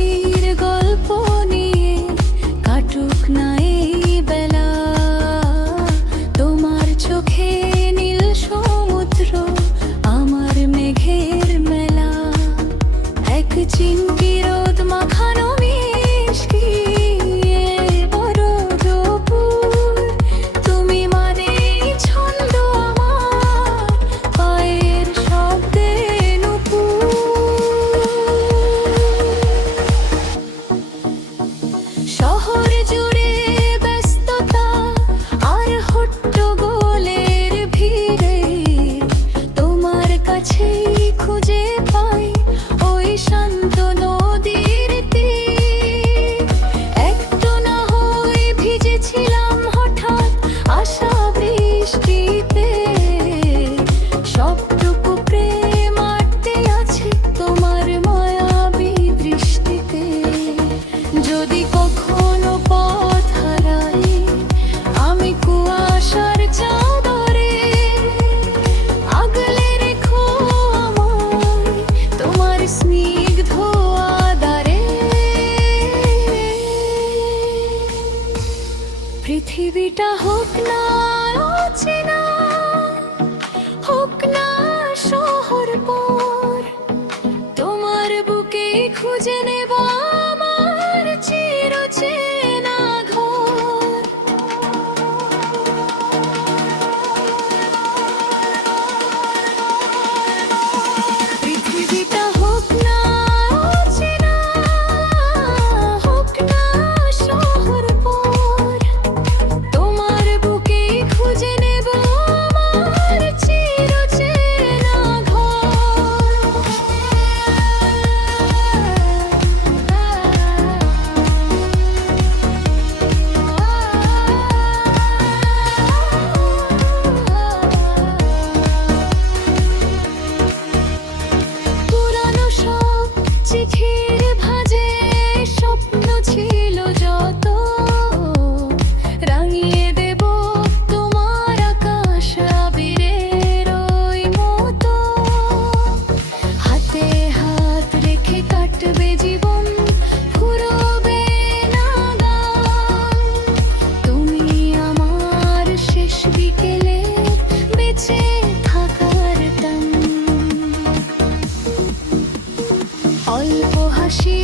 হাসির গল্প নিয়ে কাটুক না এই বেলা। তোমার চোখে নীল সমুদ্র, আমার মেঘের মেলা। এক চিনকি রোদ মাখানো মিষ্টি বড় দুপুর, তুমি মানে ছন্দ আমার পায়ের শব্দে নুপুর। শহর জুড়ে ব্যস্ততা আর হট্টগোলের ভিড়ে, তোমার কাছেই খুঁজে পাই ওই শান্ত নদীর তীর। একটু না হয়ে ভিজেছিলাম হঠাৎ আসা বৃষ্টিতে, সবটুকু প্রেম আটকে আছে তোমার মায়াবী দৃষ্টিতে। যদি কখনো পথ হারাই আমি কুয়াশার চাদরে, আগলে রেখো আমায় তোমার স্নিগ্ধ আদরে। পৃথিবীটা হোক না অচেনা, হোক না শহর পর, তোমার বুকে খুঁজে নেব আমার চিরচেনা ঘর। পৃথিবীটা হোক না অচেনা, হোক না শহর পর, তোমার বুকে খুঁজে নেব আমার চিরচেনা ঘর। পুরানো সব চিঠির ভাঁজে স্বপ্ন ছিল যত, রাঙিয়ে দেব তোমার আকাশ আবিরের ওই মতো। হাতে হাত রেখে কাটবে জীবন, ফুরোবে না গান। তুমি আমার শেষ বিকেলে বেঁচে থাকার টান। অল্প হাসি